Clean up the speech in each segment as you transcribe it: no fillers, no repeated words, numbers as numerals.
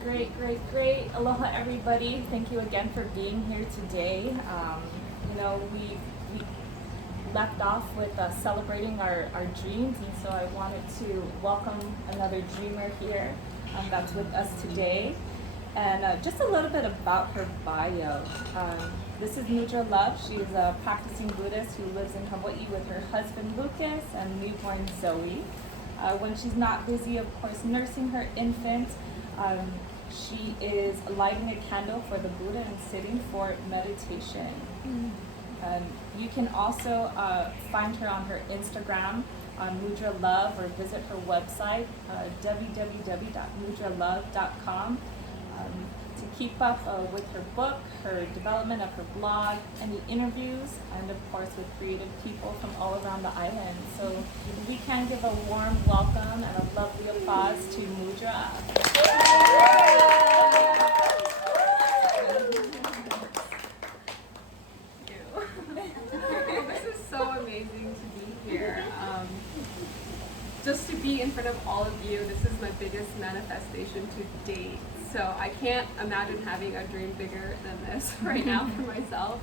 Great, great, great. Aloha, everybody. Thank you again for being here today. We left off with celebrating our dreams, and so I wanted to welcome another dreamer here that's with us today. And just a little bit about her bio. This is Mudra Love. She's a practicing Buddhist who lives in Hawaii with her husband Lucas and newborn Zoe. When she's not busy, of course, nursing her infant, she is lighting a candle for the Buddha and sitting for meditation. You can also find her on her Instagram on Mudra Love, or visit her website, www.mudralove.com, to keep up with her book, her development of her blog, any interviews, and of course with creative people from all around the island. So we can give a warm welcome and a lovely applause to Mudra. This is so amazing to be here. Just to be in front of all of you, this is my biggest manifestation to date. So I can't imagine having a dream bigger than this right now for myself.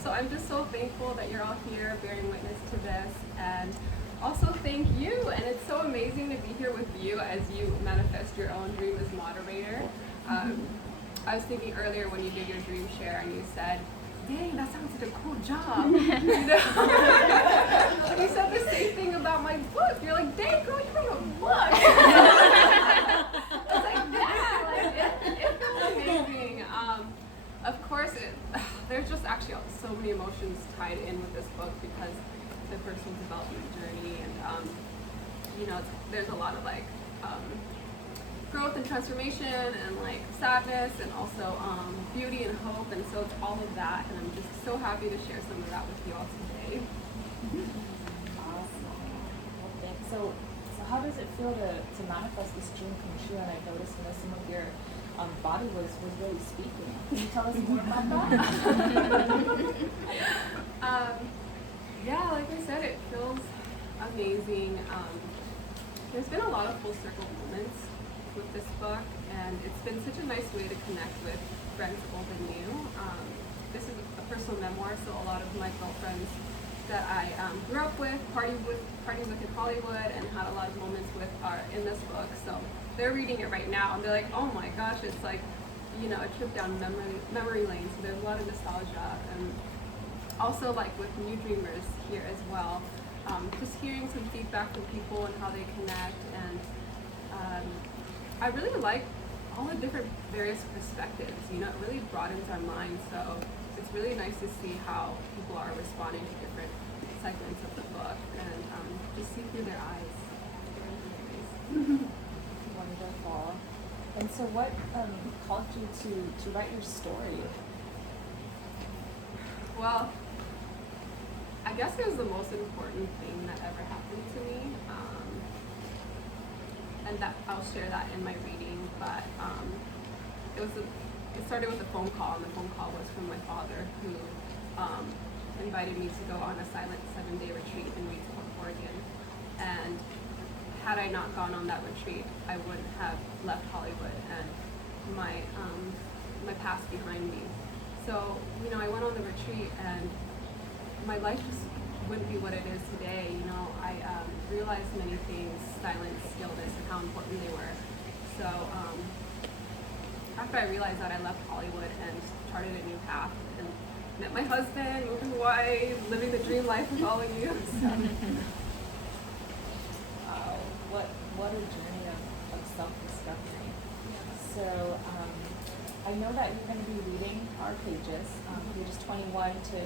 So I'm just so thankful that you're all here bearing witness to this, and also thank you. And it's so amazing to be here with you as you manifest your own dream as moderator. I was thinking earlier when you did your dream share and you said, dang, that sounds like a cool job. You said the same thing about my book. You're like, dang, girl, you wrote a book. I was like, yeah, it feels amazing. Of course, there's just actually so many emotions tied in with this book because the personal development journey, and there's a lot of growth and transformation and sadness, and also beauty and hope, and so it's all of that, and I'm just so happy to share some of that with you all today. Awesome. Well, thanks. So how does it feel to manifest this dream come true? And I noticed some of your body was really speaking. Can you tell us more about that? Yeah, like I said, it feels amazing. There's been a lot of full circle moments with this book, and it's been such a nice way to connect with friends old and new. This is a personal memoir, so a lot of my girlfriends that I grew up with, partied with in Hollywood, and had a lot of moments with are in this book. So they're reading it right now, and they're like, oh my gosh, it's like, a trip down memory lane. So there's a lot of nostalgia, and also with new dreamers here as well. Just hearing some feedback from people and how they connect, and I really like all the different various perspectives. It really broadens our minds. So it's really nice to see how people are responding to different segments of the book, and just see through their eyes. Wonderful. And so what called you to write your story? Well, I guess it was the most important thing that ever happened to me. And that I'll share that in my reading, but it started with a phone call, and the phone call was from my father, who invited me to go on a silent 7-day retreat in Wheatsville, Oregon. And had I not gone on that retreat, I wouldn't have left Hollywood and my past behind me. So, I went on the retreat, and my life just wouldn't be what it is today. I realized many things, silence, stillness, and how important they were. So after I realized that, I left Hollywood and charted a new path, and met my husband, moved to Hawaii, living the dream life with all of you. So. What a journey of self-discovery. So I know that you're going to be reading our pages 21 to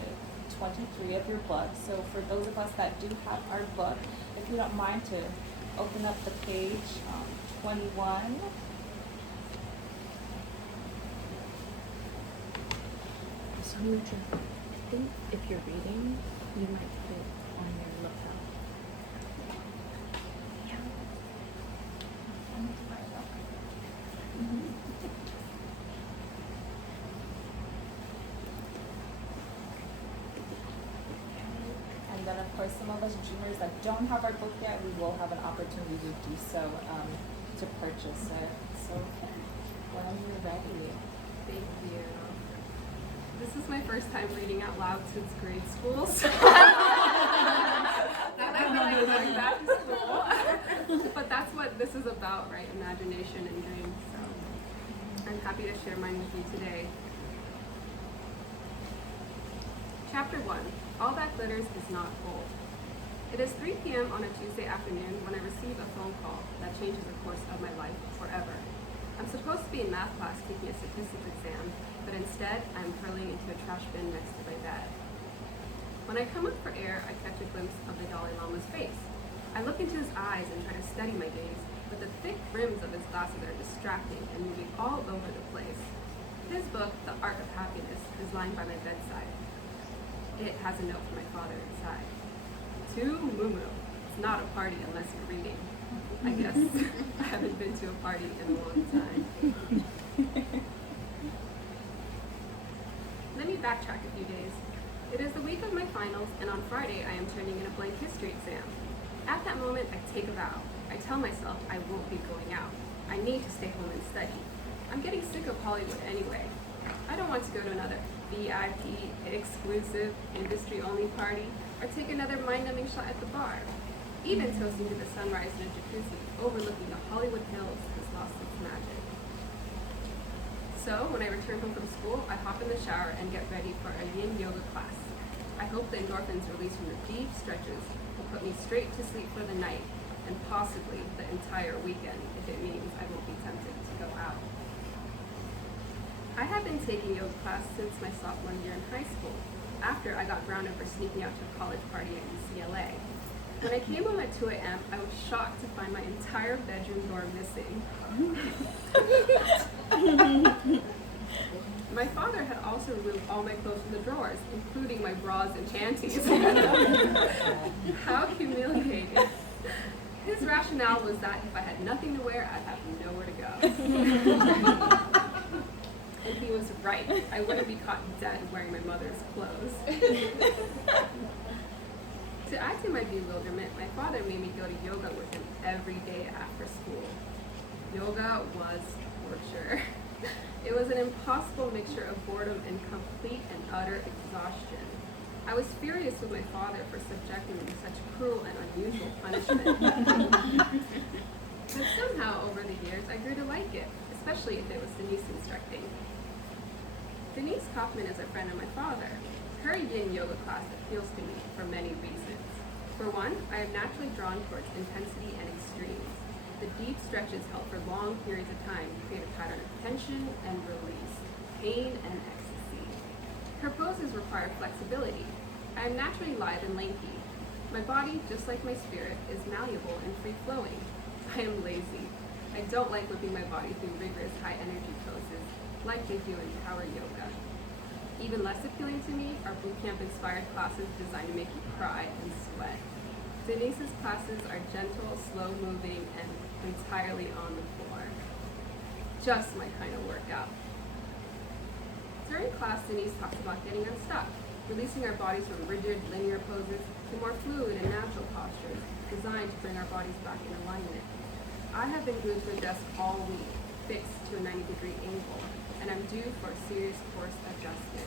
23 of your book. So for those of us that do have our book, if you don't mind to open up the page 21. So Mudra, I think if you're reading, you might put it on your lookup. Yeah. And then of course some of us dreamers that don't have our book yet, we will have an opportunity to do so, to purchase it. So when you're ready. Thank you. This is my first time reading out loud since grade school, so I feel like going back to school. But that's what this is about, right? Imagination and dreams. So I'm happy to share mine with you today. Chapter 1. All that glitters is not gold. It is 3 p.m. on a Tuesday afternoon when I receive a phone call that changes the course of my life forever. I'm supposed to be in math class taking a statistics exam, but instead I'm hurling into a trash bin next to my bed. When I come up for air, I catch a glimpse of the Dalai Lama's face. I look into his eyes and try to steady my gaze, but the thick rims of his glasses are distracting and moving all over the place. His book, The Art of Happiness, is lying by my bedside. It has a note from my father inside. To Mumu, it's not a party unless you're reading. I guess I haven't been to a party in a long time. Let me backtrack a few days. It is the week of my finals, and on Friday I am turning in a blank history exam. At that moment, I take a vow. I tell myself I won't be going out. I need to stay home and study. I'm getting sick of Hollywood anyway. I don't want to go to another VIP, exclusive, industry-only party, or take another mind-numbing shot at the bar. Even toasting to the sunrise in a jacuzzi overlooking the Hollywood Hills has lost its magic. So, when I return home from school, I hop in the shower and get ready for a yin yoga class. I hope the endorphins released from the deep stretches will put me straight to sleep for the night, and possibly the entire weekend if it means I won't be tempted to go out. I have been taking yoga class since my sophomore year in high school, after I got grounded for sneaking out to a college party at UCLA. When I came home at 2 a.m., I was shocked to find my entire bedroom door missing. My father had also removed all my clothes from the drawers, including my bras and panties. How humiliating. His rationale was that if I had nothing to wear, I'd have nowhere to go. And he was right. I wouldn't be caught dead wearing my mother's clothes. To add to my bewilderment, my father made me go to yoga with him every day after school. Yoga was torture. It was an impossible mixture of boredom and complete and utter exhaustion. I was furious with my father for subjecting me to such cruel and unusual punishment. But somehow, over the years, I grew to like it, especially if it was Denise instructing. Denise Kaufman is a friend of my father. Her yin yoga class appeals to me for many reasons. For one, I am naturally drawn towards intensity and extremes. The deep stretches held for long periods of time create a pattern of tension and release, pain and ecstasy. Her poses require flexibility. I am naturally lithe and lanky. My body, just like my spirit, is malleable and free-flowing. I am lazy. I don't like whipping my body through rigorous high-energy poses like they do in power yoga. Even less appealing to me are bootcamp-inspired classes designed to make you cry and sweat. Denise's classes are gentle, slow-moving, and entirely on the floor. Just my kind of workout. During class, Denise talks about getting unstuck, releasing our bodies from rigid, linear poses to more fluid and natural postures designed to bring our bodies back in alignment. I have been glued to the desk all week, fixed to a 90-degree angle, and I'm due for a serious course adjustment.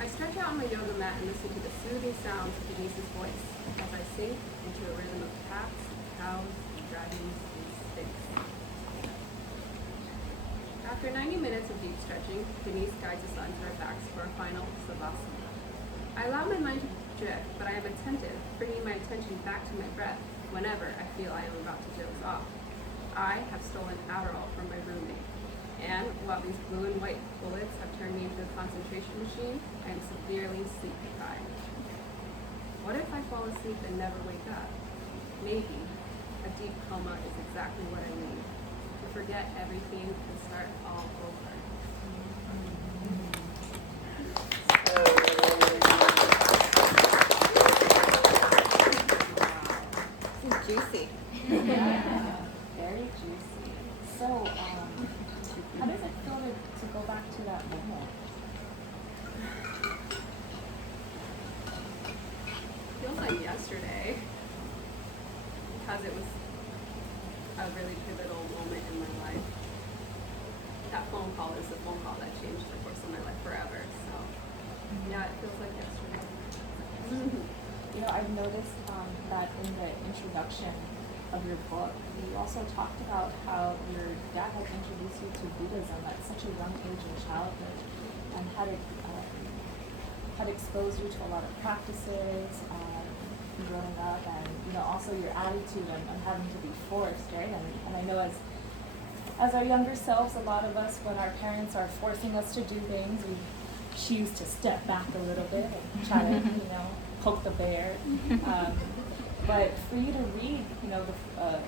I stretch out on my yoga mat and listen to the soothing sounds of Denise's voice as I sink into a rhythm of cats, cows, dragons, and snakes. After 90 minutes of deep stretching, Denise guides us onto our backs for a final savasana. I allow my mind to drift, but I am attentive, bringing my attention back to my breath whenever I feel I am about to doze off. I have stolen Adderall from my roommate. And while these blue and white bullets have turned me into a concentration machine, I am severely sleep deprived. What if I fall asleep and never wake up? Maybe a deep coma is exactly what I need. To forget everything and start all over. This is juicy. Yeah, very juicy. So, how does it feel to go back to that moment? Feels like yesterday because it was a really pivotal moment in my life. that phone call is the phone call that changed the course of my life forever. So yeah, it feels like yesterday. You know, I've noticed that in the introduction of your book, you also talked about how your dad had introduced you to Buddhism at such a young age in childhood, and had exposed you to a lot of practices growing up, and you know also your attitude on having to be forced, right? And I know as our younger selves, a lot of us, when our parents are forcing us to do things, we choose to step back a little bit and try to, you know, poke the bear. But for you to read, you know, the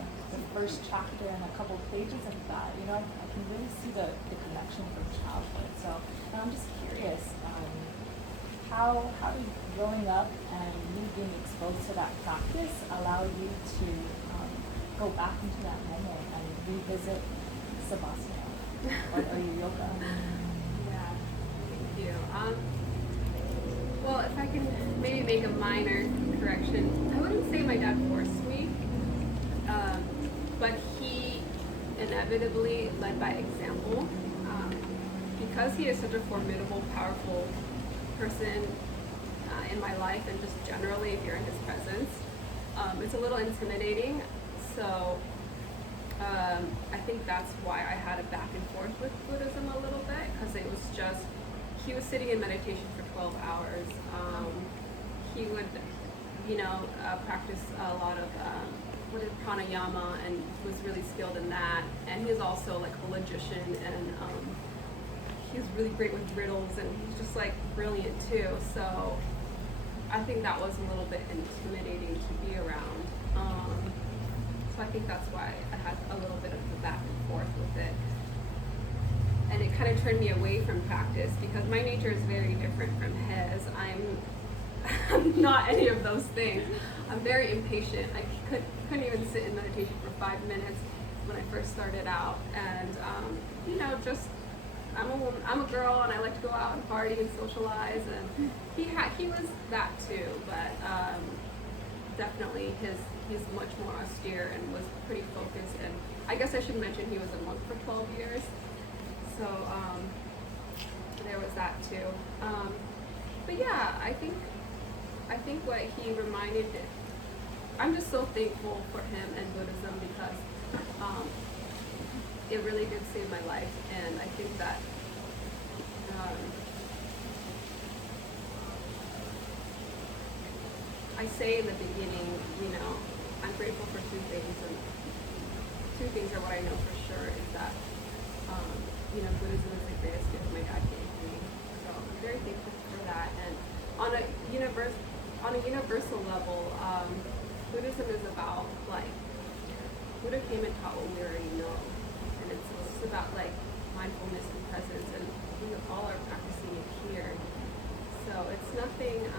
first chapter and a couple pages of that, you know, I can really see the connection from childhood. So and I'm just curious, how did growing up and you being exposed to that practice allow you to go back into that moment and revisit Savasana or your yoga? Yeah, thank you. Well, if I can maybe make a minor correction, I wouldn't say my dad forced me, but he inevitably led by example. Because he is such a formidable, powerful person in my life, and just generally if you're in his presence, it's a little intimidating. So I think that's why I had a back and forth with Buddhism a little bit, because it was just, he was sitting in meditation for 12 hours. He would, you know, practice a lot of pranayama and was really skilled in that. And he's also like a logician, and he was really great with riddles, and he's just like brilliant too. So I think that was a little bit intimidating to be around. So I think that's why I had a little bit of the back and forth with it. And it kind of turned me away from practice, because my nature is very different from his. I'm not any of those things. I'm very impatient. I couldn't even sit in meditation for 5 minutes when I first started out. And you know, just I'm a girl, and I like to go out and party and socialize. And he was that too, but definitely he's much more austere and was pretty focused. And I guess I should mention he was a monk for 12 years. So there was that too. But yeah, I think what he reminded me, I'm just so thankful for him and Buddhism, because it really did save my life. And I think that I say in the beginning, you know, I'm grateful for two things, and two things are what I know for sure is that you know, Buddhism is the greatest gift my dad gave me. So I'm very thankful for that. And on a universal level, Buddhism is about, like, Buddha came and taught what we already know, and it's about like mindfulness and presence, and we all are practicing it here. So it's nothing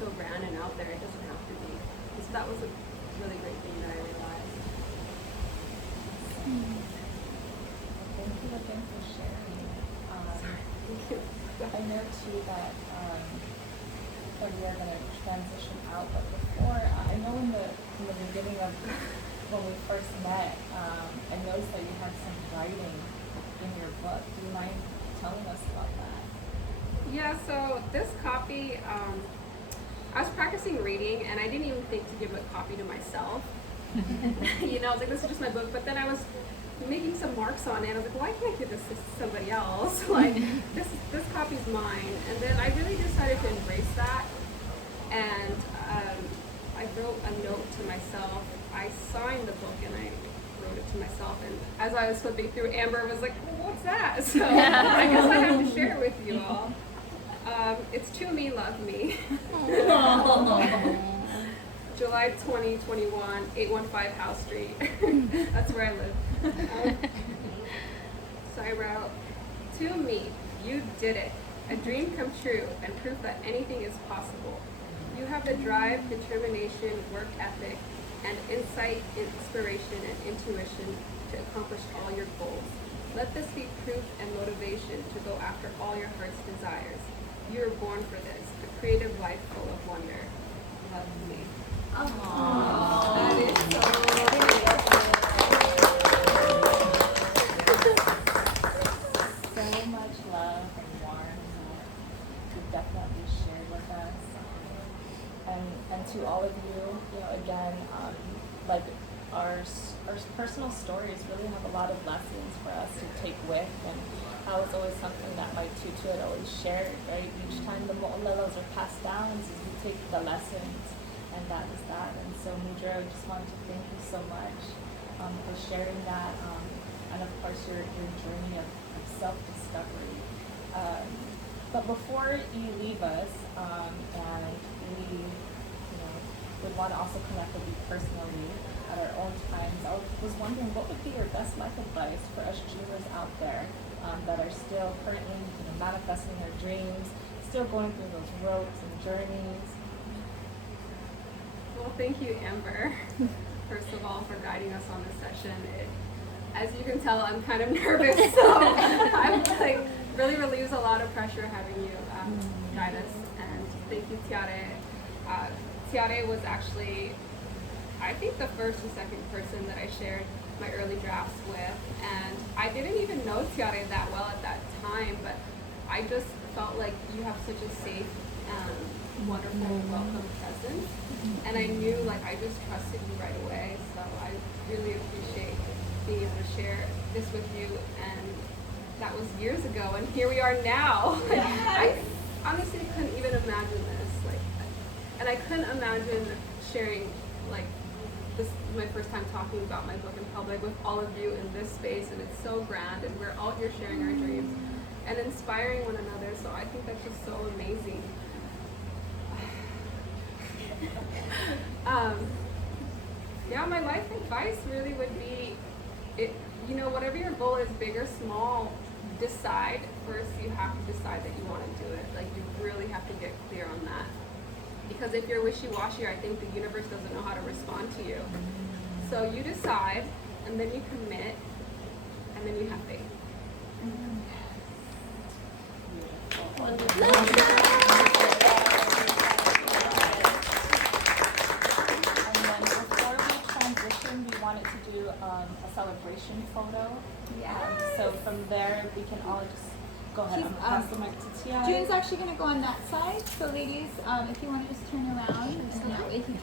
so grand and out there. It doesn't have to be. So that was a really great thing that I realized. Thank you again for sharing. I know too that we are going to transition out, but before, I know in the beginning of when we first met, I noticed that you had some writing in your book. Do you mind telling us about that? Yeah, so this copy, I was practicing reading, and I didn't even think to give a copy to myself. You know, I was like, this is just my book. But then I was making some marks on it. I was like, well, I can't give this to somebody else. Like, this copy's mine. And then I really decided to embrace that. And I wrote a note to myself. I signed the book, and I wrote it to myself. And as I was flipping through, Amber was like, well, what's that? So I guess I have to share it with you all. It's To Me, Love Me. July 2021, 815 House Street. That's where I live. So I wrote, to me, you did it. A dream come true, and proof that anything is possible. You have the drive, determination, work ethic, and insight, inspiration, and intuition to accomplish all your goals. Let this be proof and motivation to go after all your heart's desires. You were born for this, a creative life full of wonder. Love me. Aww. That is so our personal stories really have a lot of lessons for us to take with, and that was always something that my tutor had always shared, right? Each time the mo'olelos are passed down, is we take the lessons, and that is that. And so Mudra, I just wanted to thank you so much for sharing that, and of course your journey of self-discovery. But before you leave us, and we, would want to also connect with you personally at our own times, I was wondering what would be your best life advice for us dreamers out there that are still currently manifesting their dreams, still going through those ropes and journeys? Well, thank you, Amber, first of all, for guiding us on this session. As you can tell, I'm kind of nervous, so I'm like really relieves a lot of pressure having you guide us. And thank you, Tiare. Tiare was actually, I think, the first or second person that I shared my early drafts with, and I didn't even know Tiare that well at that time, but I just felt like you have such a safe and wonderful, welcome presence, and I knew, like, I just trusted you right away, so I really appreciate being able to share this with you, and that was years ago, and here we are now. I honestly couldn't even imagine this, and I couldn't imagine sharing, like, this is my first time talking about my book in public with all of you in this space, and it's so grand, and we're all here sharing our dreams and inspiring one another, so I think that's just so amazing. Yeah, my life advice really would be, whatever your goal is, big or small, decide. First, you have to decide that you want to do it. Like, you really have to get clear on that. Because if you're wishy-washy, I think the universe doesn't know how to respond to you. So you decide, and then you commit, and then you have faith. And then before we transition, we wanted to do a celebration photo. So from there, we can all just go ahead and pass the mic to Tia. June's actually going to go on that side. So ladies, if you want to just turn around, and that way he can